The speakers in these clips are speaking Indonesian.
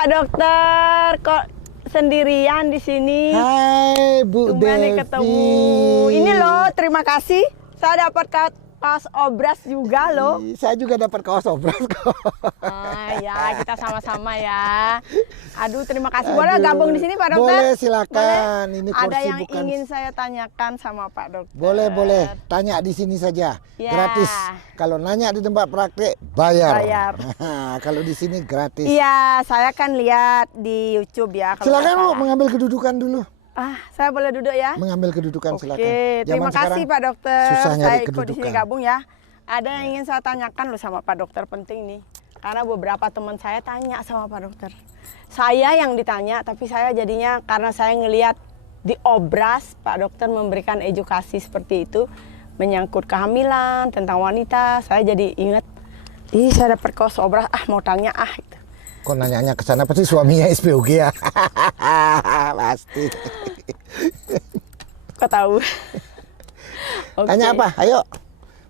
Pak Dokter, kok sendirian di sini? Hai Bu Devi. Ketemu. Ini loh, terima kasih. Saya dapat kaos obras juga loh. Saya juga dapat kaos obras kok. Ya, kita sama-sama ya. Aduh, terima kasih. Boleh gabung di sini Pak Dokter? Boleh, silakan. Boleh? Ini kursi ada yang bukan... ingin saya tanyakan sama Pak Dokter. Boleh. Tanya di sini saja. Ya. Gratis. Kalau nanya di tempat praktek, bayar. Kalau di sini gratis. Iya, saya kan lihat di YouTube ya. Silakan Bu, mengambil kedudukan dulu. Saya boleh duduk ya? Mengambil kedudukan silakan. Oke, terima kasih Pak Dokter. Susah nyari Saya ikut di sini gabung ya. Ada yang ingin saya tanyakan loh sama Pak Dokter, penting nih. Karena beberapa teman saya tanya sama Pak Dokter. Saya yang ditanya, tapi saya jadinya karena saya ngelihat di obras Pak Dokter memberikan edukasi seperti itu menyangkut kehamilan, tentang wanita, saya jadi ingat, saya dapat kaos obras, mau tanya gitu. Kok nanyanya ke sana pasti suaminya SPOG ya? Pasti. Kok tahu? Tanya apa? Ayo.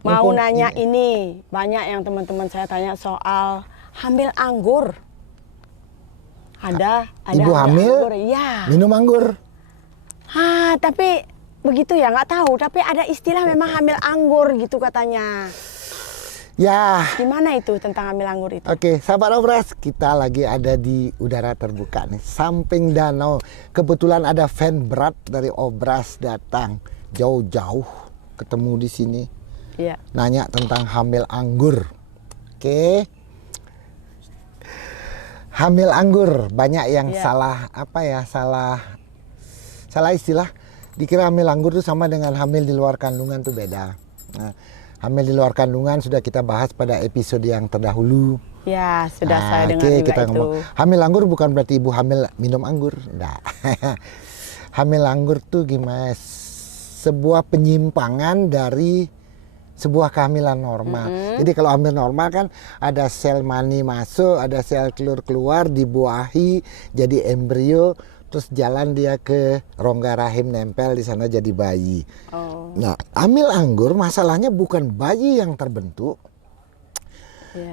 Mau nanya ini, banyak yang teman-teman saya tanya soal hamil anggur. Ada Ibu hamil? Anggur, ya. Minum anggur. Tapi begitu ya, nggak tahu. Tapi ada istilah memang hamil anggur gitu katanya. Ya. Gimana itu tentang hamil anggur itu? Oke, sahabat obras, kita lagi ada di udara terbuka nih, samping danau. Kebetulan ada fan berat dari obras datang jauh-jauh ketemu di sini. Iya. Nanya tentang hamil anggur. Oke. Hamil anggur, banyak yang salah istilah. Dikira hamil anggur itu sama dengan hamil di luar kandungan, tuh beda. Nah, hamil di luar kandungan sudah kita bahas pada episode yang terdahulu. Ya, sudah saya dengar juga kita itu. ngomong. Hamil anggur bukan berarti ibu hamil minum anggur, enggak. Hamil anggur tuh gimana? Sebuah penyimpangan dari sebuah kehamilan normal. Jadi kalau hamil normal kan ada sel mani masuk, ada sel telur keluar, dibuahi jadi embrio, terus jalan dia ke rongga rahim, nempel di sana jadi bayi. Nah, hamil anggur masalahnya bukan bayi yang terbentuk,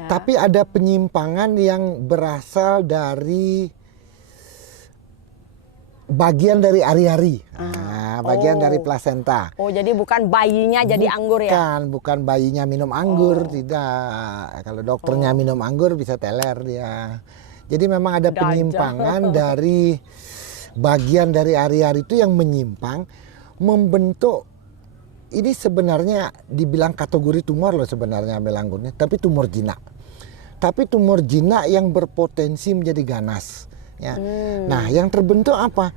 tapi ada penyimpangan yang berasal dari bagian dari ari-ari, bagian dari plasenta. Jadi bukan bayinya jadi anggur ya? Bukan bayinya minum anggur, tidak. Kalau dokternya minum anggur bisa teler dia. Jadi memang ada penyimpangan dari bagian dari ari-ari itu yang menyimpang, membentuk. Ini sebenarnya dibilang kategori tumor loh sebenarnya hamil anggurnya, tapi tumor jinak. Tapi tumor jinak yang berpotensi menjadi ganas. Ya. Nah, yang terbentuk apa?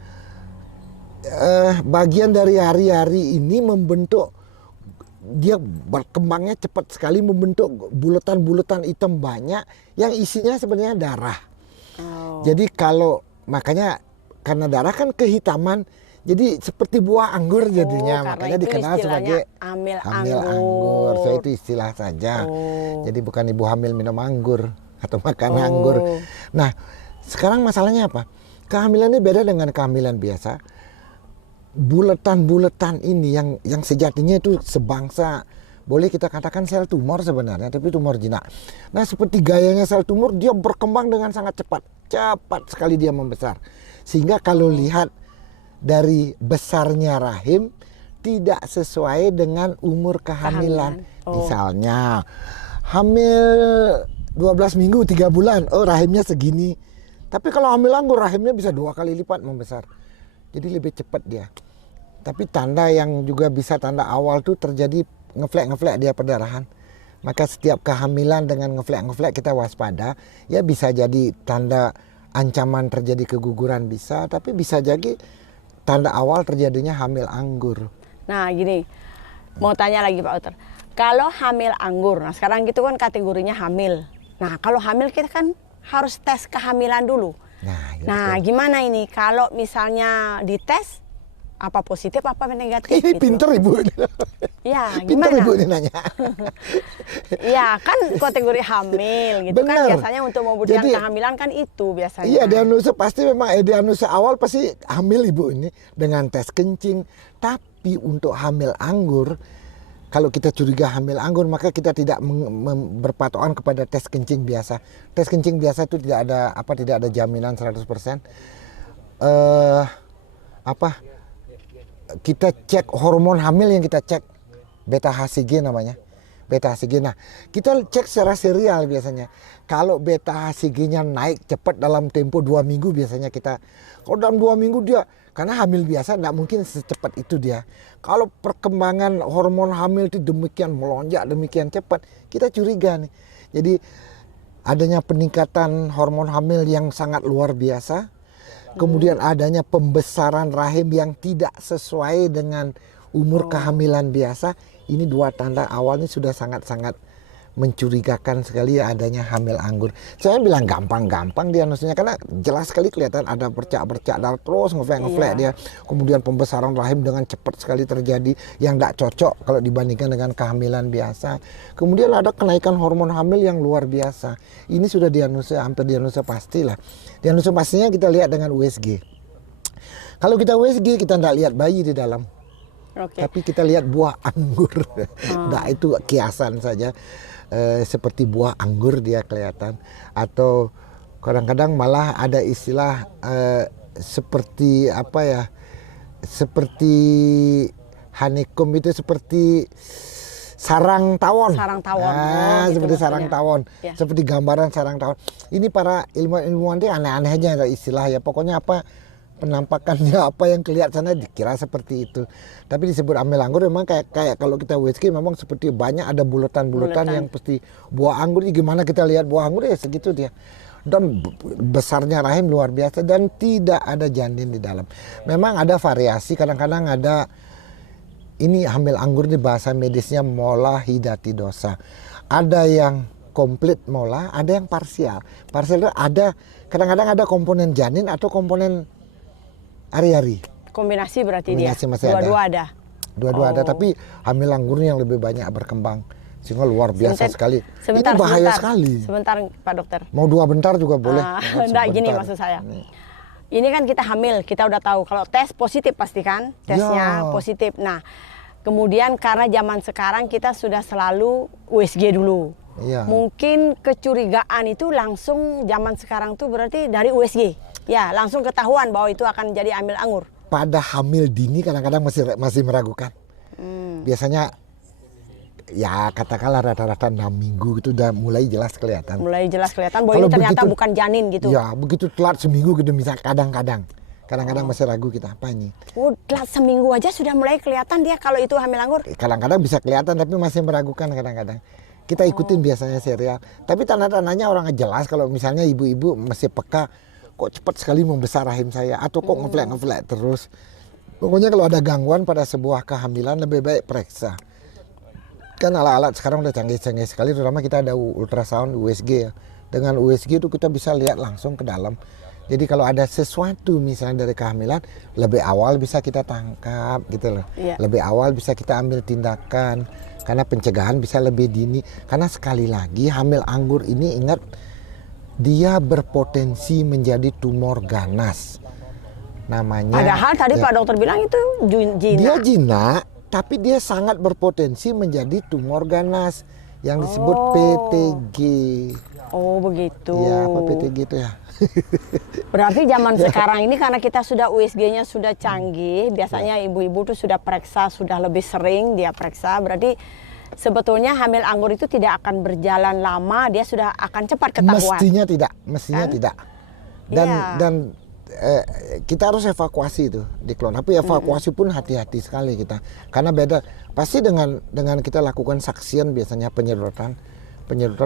Bagian dari ari-ari ini membentuk, dia berkembangnya cepat sekali, membentuk bulatan-bulatan hitam banyak yang isinya sebenarnya darah. Jadi kalau makanya karena darah kan kehitaman, jadi seperti buah anggur jadinya, makanya dikenal sebagai hamil anggur. Saya itu istilah saja. Jadi bukan ibu hamil minum anggur atau makan anggur. Nah, sekarang masalahnya apa? Kehamilannya beda dengan kehamilan biasa. Bulatan-bulatan ini yang sejatinya itu sebangsa, boleh kita katakan sel tumor sebenarnya, tapi tumor jinak. Nah, seperti gayanya sel tumor, dia berkembang dengan sangat cepat. Cepat sekali dia membesar. Sehingga kalau lihat dari besarnya rahim tidak sesuai dengan umur kehamilan. Misalnya hamil 12 minggu 3 bulan, rahimnya segini. Tapi kalau hamil anggur rahimnya bisa 2 kali lipat membesar. Jadi lebih cepat dia. Tapi tanda yang juga bisa tanda awal tuh terjadi ngeflek dia perdarahan. Maka setiap kehamilan dengan ngeflek kita waspada. Ya bisa jadi tanda ancaman terjadi keguguran bisa, tapi bisa jadi tanda awal terjadinya hamil anggur. Nah gini, mau tanya lagi Pak Dokter. Kalau hamil anggur, nah sekarang gitu kan kategorinya hamil. Nah kalau hamil kita kan harus tes kehamilan dulu. Nah gimana ini kalau misalnya dites apa positif apa negatif? Ini gitu. Pinter ibu. Ya gimana? Pinter ibu ini nanya. Ya kan kategori hamil gitu. Bener. Kan biasanya untuk membuktikan kehamilan kan itu biasanya. Iya, diagnosa pasti memang diagnosa awal pasti hamil ibu ini dengan tes kencing. Tapi untuk hamil anggur kalau kita curiga hamil anggur, maka kita tidak berpatokan kepada tes kencing biasa. Tes kencing biasa itu tidak ada jaminan 100%. Kita cek hormon hamil yang kita cek, beta HCG namanya. Beta HCG. Nah, kita cek secara serial biasanya. Kalau beta HCG-nya naik cepat dalam tempo 2 minggu biasanya kita. Kalau dalam 2 minggu dia, karena hamil biasa tidak mungkin secepat itu dia. Kalau perkembangan hormon hamil itu demikian melonjak, demikian cepat, kita curiga nih. Jadi adanya peningkatan hormon hamil yang sangat luar biasa. Kemudian adanya pembesaran rahim yang tidak sesuai dengan umur kehamilan biasa. Ini 2 tanda awalnya sudah sangat-sangat mencurigakan sekali adanya hamil anggur. Saya bilang gampang-gampang diagnosisnya karena jelas sekali kelihatan ada bercak-bercak darah terus ngeflek dia. Kemudian pembesaran rahim dengan cepat sekali terjadi yang tidak cocok kalau dibandingkan dengan kehamilan biasa. Kemudian ada kenaikan hormon hamil yang luar biasa. Ini sudah diagnosis, hampir diagnosis pastilah. Diagnosis pastinya kita lihat dengan USG. Kalau kita USG kita tidak lihat bayi di dalam. Tapi kita lihat buah anggur. Nah, itu kiasan saja. Seperti buah anggur dia kelihatan. Atau kadang-kadang malah ada istilah seperti seperti honeycomb itu seperti sarang tawon. Sarang tawon. Nah, gitu seperti maksudnya. sarang tawon. Ya. Seperti gambaran sarang tawon. Ini para ilmuwan itu aneh-aneh aja ada istilah ya. Pokoknya penampakannya apa yang kelihatannya dikira seperti itu. Tapi disebut hamil anggur memang kayak kalau kita whisky memang seperti banyak ada bulatan-bulatan yang pasti buah anggur. Gimana kita lihat buah anggur ya segitu dia. Dan besarnya rahim luar biasa dan tidak ada janin di dalam. Memang ada variasi, kadang-kadang ada ini hamil anggur di bahasa medisnya mola hidatidosa. Ada yang komplit mola, ada yang parsial. Parsial itu ada kadang-kadang ada komponen janin atau komponen ari-ari. Kombinasi berarti Kombinasi dia. masih Dua-dua ada. Dua-dua ada, tapi hamil anggurnya yang lebih banyak berkembang. Sehingga luar biasa sekali. Sebentar, ini bahaya sebentar. sekali. Sebentar Pak Dokter. Mau 2 bentar juga boleh. Enggak, gini maksud saya. Ini kan kita hamil, kita udah tahu. Kalau tes positif pasti kan, tesnya positif. Nah, kemudian karena zaman sekarang kita sudah selalu USG dulu. Iya. Mungkin kecurigaan itu langsung zaman sekarang tuh berarti dari USG. Ya, langsung ketahuan bahwa itu akan jadi hamil anggur. Pada hamil dini kadang-kadang masih meragukan. Biasanya ya katakanlah rata-rata 6 minggu itu udah mulai jelas kelihatan. Mulai jelas kelihatan bahwa Kalau ini ternyata begitu, bukan janin gitu. Ya, begitu telat seminggu gitu misalnya kadang-kadang masih ragu kita apa ini. Oh, telat seminggu aja sudah mulai kelihatan dia kalau itu hamil anggur. Kadang-kadang bisa kelihatan tapi masih meragukan kadang-kadang. Kita ikutin biasanya serial. Tapi tanda-tandanya orang jelas kalau misalnya ibu-ibu masih peka, kok cepat sekali membesar rahim saya atau kok ngeflek terus. Pokoknya kalau ada gangguan pada sebuah kehamilan lebih baik periksa. Kan alat-alat sekarang udah canggih-canggih sekali, terutama kita ada ultrasound USG ya. Dengan USG itu kita bisa lihat langsung ke dalam. Jadi kalau ada sesuatu misalnya dari kehamilan, lebih awal bisa kita tangkap gitu loh. Iya. Lebih awal bisa kita ambil tindakan. Karena pencegahan bisa lebih dini. Karena sekali lagi hamil anggur ini ingat dia berpotensi menjadi tumor ganas. Namanya. Padahal tadi Pak Dokter bilang itu jinak. Dia jinak, tapi dia sangat berpotensi menjadi tumor ganas yang disebut PTG. Oh begitu. Ya, apa PTG itu ya? Berarti zaman sekarang ini karena kita sudah USG-nya sudah canggih, biasanya ibu-ibu tuh sudah periksa, sudah lebih sering dia periksa, berarti sebetulnya hamil anggur itu tidak akan berjalan lama, dia sudah akan cepat ketahuan. Mestinya tidak. Dan Iya. kita harus evakuasi itu di klon. Tapi evakuasi pun hati-hati sekali kita. Karena beda pasti dengan kita lakukan saksian biasanya penyedotan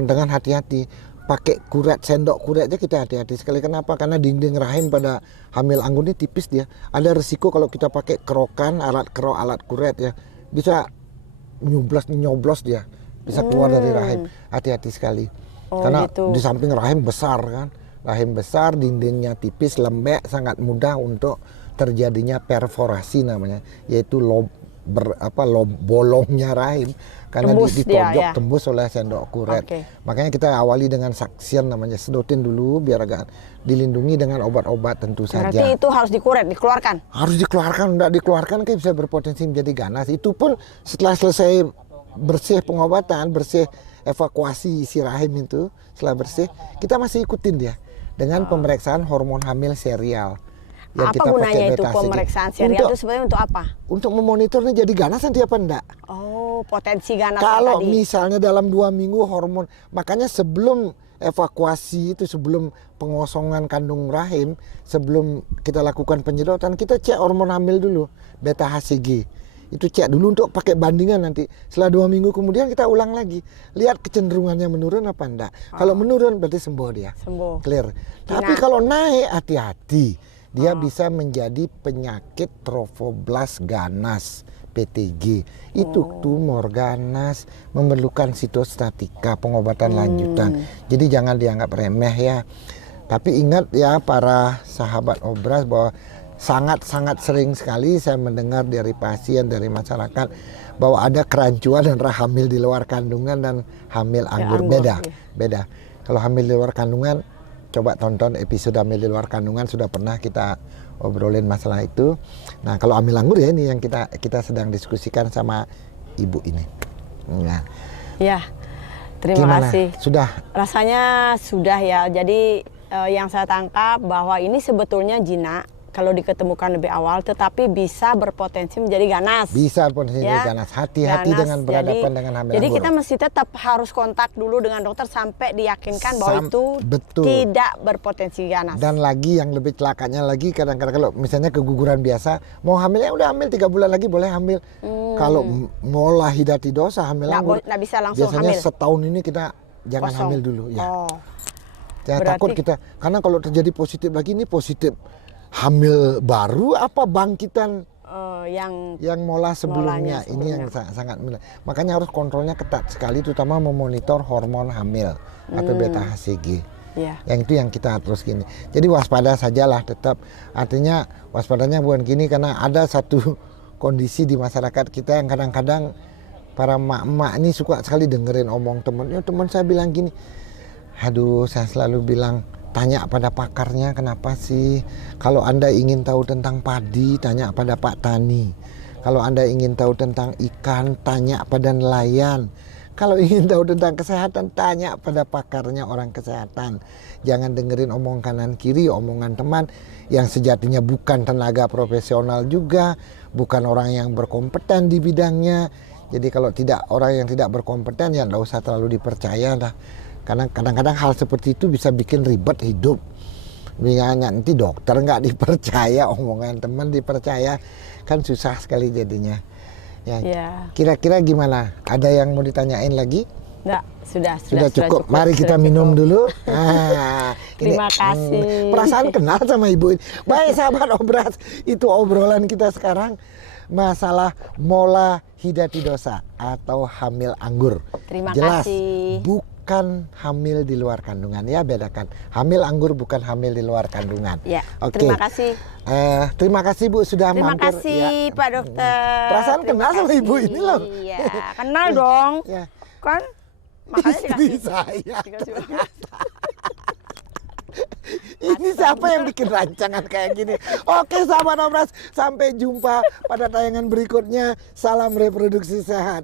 dengan hati-hati. Pakai kuret, sendok kuret aja kita hati-hati sekali. Kenapa? Karena dinding rahim pada hamil anggur ini tipis dia. Ada resiko kalau kita pakai kerokan, alat kuret ya, bisa nyoblos dia, bisa keluar dari rahim. Hati-hati sekali. Karena gitu. di samping rahim besar kan, rahim besar, dindingnya tipis, lembek, sangat mudah untuk terjadinya perforasi namanya, yaitu bolongnya rahim. Karena Tembus di dia, pojok ya. tembus oleh sendok kuret. Oke. Makanya kita awali dengan saksian namanya, sedotin dulu biar agak dilindungi dengan obat-obat tentu Berarti saja. itu harus dikeluarkan. Harus dikeluarkan, enggak dikeluarkan kan bisa berpotensi menjadi ganas. Itu pun setelah selesai bersih pengobatan, bersih evakuasi isi rahim itu, setelah bersih, kita masih ikutin dia dengan pemeriksaan hormon hamil serial. Yang Apa kita pakai gunanya itu beta-HCG. pemeriksaan serial itu sebenarnya untuk apa? Untuk memonitor nih jadi ganas nanti apa enggak. Oh, potensi ganas Kalau tadi. misalnya dalam 2 minggu hormon, makanya sebelum evakuasi itu, sebelum pengosongan kandung rahim, sebelum kita lakukan penyedotan, kita cek hormon hamil dulu, beta HCG. Itu cek dulu untuk pakai bandingan nanti. Setelah 2 minggu kemudian kita ulang lagi, lihat kecenderungannya menurun apa enggak. Kalau menurun berarti sembuh dia. Sembuh. Clear. Tapi kalau naik, hati-hati. Dia bisa menjadi penyakit trofoblast ganas, PTG. Itu tumor ganas, memerlukan sitostatika, pengobatan lanjutan. Jadi jangan dianggap remeh ya. Tapi ingat ya para sahabat Obras bahwa sangat-sangat sering sekali saya mendengar dari pasien, dari masyarakat bahwa ada kerancuan antara hamil di luar kandungan dan hamil anggur. Beda, beda. Kalau hamil di luar kandungan, coba tonton episode hamil di luar kandungan, sudah pernah kita obrolin masalah itu. Nah, kalau hamil anggur ya ini yang kita sedang diskusikan sama ibu ini. Nah, Ya, terima gimana? kasih. Sudah? Rasanya sudah ya. Jadi yang saya tangkap bahwa ini sebetulnya jinak kalau diketemukan lebih awal, tetapi bisa berpotensi menjadi ganas. Bisa potensi Ya, ganas. Hati-hati ganas. dengan berhadapan dengan hamil Jadi anggur. kita mesti tetap harus kontak dulu dengan dokter sampai diyakinkan bahwa itu betul. tidak berpotensi ganas. Dan lagi yang lebih celakanya lagi, kadang-kadang kalau misalnya keguguran biasa, mau hamilnya udah hamil 3 bulan lagi boleh hamil. Kalau mola hidatidosa hamil anggur, nggak bisa langsung biasanya hamil. setahun ini kita jangan Kosong. hamil dulu ya. Oh, Jangan berarti- takut kita, karena kalau terjadi positif lagi ini positif hamil baru apa bangkitan yang mola sebelumnya. Molanya Ini yang sangat makanya harus kontrolnya ketat sekali, terutama memonitor hormon hamil atau beta HCG. ya. Yang itu yang kita terus gini. Jadi waspada sajalah tetap. Artinya waspadanya bukan gini, karena ada satu kondisi di masyarakat kita yang kadang-kadang para emak-emak ini suka sekali dengerin omong temennya. Teman saya bilang gini, aduh saya selalu bilang, tanya pada pakarnya, kenapa sih? Kalau Anda ingin tahu tentang padi, tanya pada Pak Tani. Kalau Anda ingin tahu tentang ikan, tanya pada nelayan. Kalau ingin tahu tentang kesehatan, tanya pada pakarnya, orang kesehatan. Jangan dengerin omong kanan kiri, omongan teman yang sejatinya bukan tenaga profesional juga, bukan orang yang berkompeten di bidangnya. Jadi kalau orang yang tidak berkompeten, ya nggak usah terlalu dipercaya lah. Karena kadang-kadang hal seperti itu bisa bikin ribet hidup. Misalnya nanti dokter nggak dipercaya, omongan teman dipercaya, kan susah sekali jadinya. Ya. Kira-kira gimana? Ada yang mau ditanyain lagi? Nggak, sudah cukup. Mari kita minum dulu. Nah, Terima kasih. Perasaan kenal sama ibu ini. Baik sahabat Obras, itu obrolan kita sekarang masalah mola hidatidosa atau hamil anggur. Terima Jelas, kasih. bukan hamil di luar kandungan ya, bedakan. Hamil anggur bukan hamil di luar kandungan. Ya, Oke. terima kasih. Terima kasih Bu sudah Terima mampir. kasih Pak Dokter. Perasaan Terima kenal sama kasih. ibu ini loh. Iya, kenal dong. Ya. Kan makanya Istri dikasih. saya. Dikasih banget. Ini siapa yang bikin rancangan kayak gini? Oke sahabat Obras, sampai jumpa pada tayangan berikutnya. Salam reproduksi sehat.